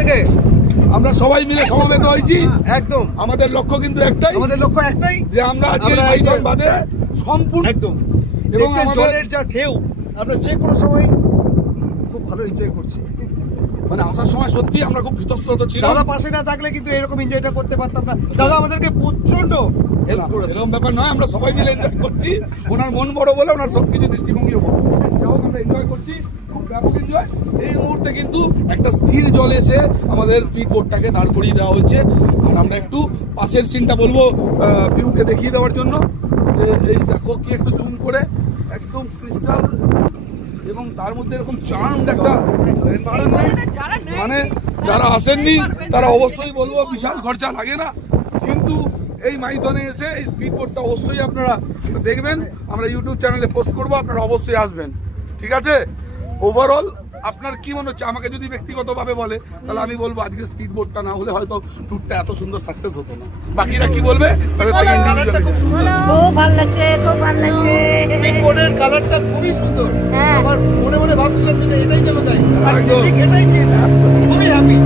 থেকে আমরা সবাই মিলে সমবেত হয়েছি। একদম আমাদের লক্ষ্য কিন্তু একটাই, যে আমরা আজকে মাইথন বাদে সম্পূর্ণ একদম। এবং এবং আমাদের জলের যা ঢেউ আমরা যে কোনো সময় খুব ভালো এনজয় করছি। মানে আসার সময় সত্যি আমরা খুব বিতস্ত্রত ছিলাম। দাদা পাশে না থাকলে কিন্তু এরকম এনজয়টা করতে পারতাম না। দাদা আমাদেরকে প্রচন্ড হেল্প করেছে। এরকম ব্যাপার নয়, আমরা সবাই মিলে এনজয় করছি। ওনার মন বড় বলে ওনার সবকিছু দৃষ্টিভঙ্গিও বড়। যাই হোক, আমরা এনজয় করছি, খুব ব্যাপক এনজয়। এই মুহূর্তে কিন্তু একটা স্থির জলে এসে আমাদের স্পিড বোটটাকে দাঁড় করিয়ে দেওয়া হয়েছে। আর আমরা একটু পাশের সিনটা বলবো পিউকে দেখিয়ে দেওয়ার জন্য, যে এই দেখো কি একটু জুম করে, একদম ক্রিস্টাল এবং তার মধ্যে এরকম চার্মড একটা এনভায়রনমেন্ট। মানে যারা আসেননি তারা অবশ্যই বলবো বিশাল খরচা লাগে না, কিন্তু এই মাইথনে এসে এই স্পিড বোটটা অবশ্যই আপনারা দেখবেন। আমরা ইউটিউব চ্যানেলে পোস্ট করবো, আপনারা অবশ্যই আসবেন, ঠিক আছে? ওভারঅল আপনার কি মনে হচ্ছে? আমাকে যদি ব্যক্তিগতভাবে বলে তাহলে আমি বলবো আজকে স্পিড বোটটা না হলে হয়তো ট্যুরটা এত সুন্দর সাকসেস হতো না। বাকিরা কি বলবে? খুব ভালো লাগছে, খুব ভালো লাগছে। স্পিড বোর্ডের কালারটা খুবই সুন্দর। হ্যাঁ। আমার মনে মনে ভাবছিলাম যে এটাই যেন দেয়, আর একদম। সেদিক এটাই দিয়েছে। খুবই হ্যাপি।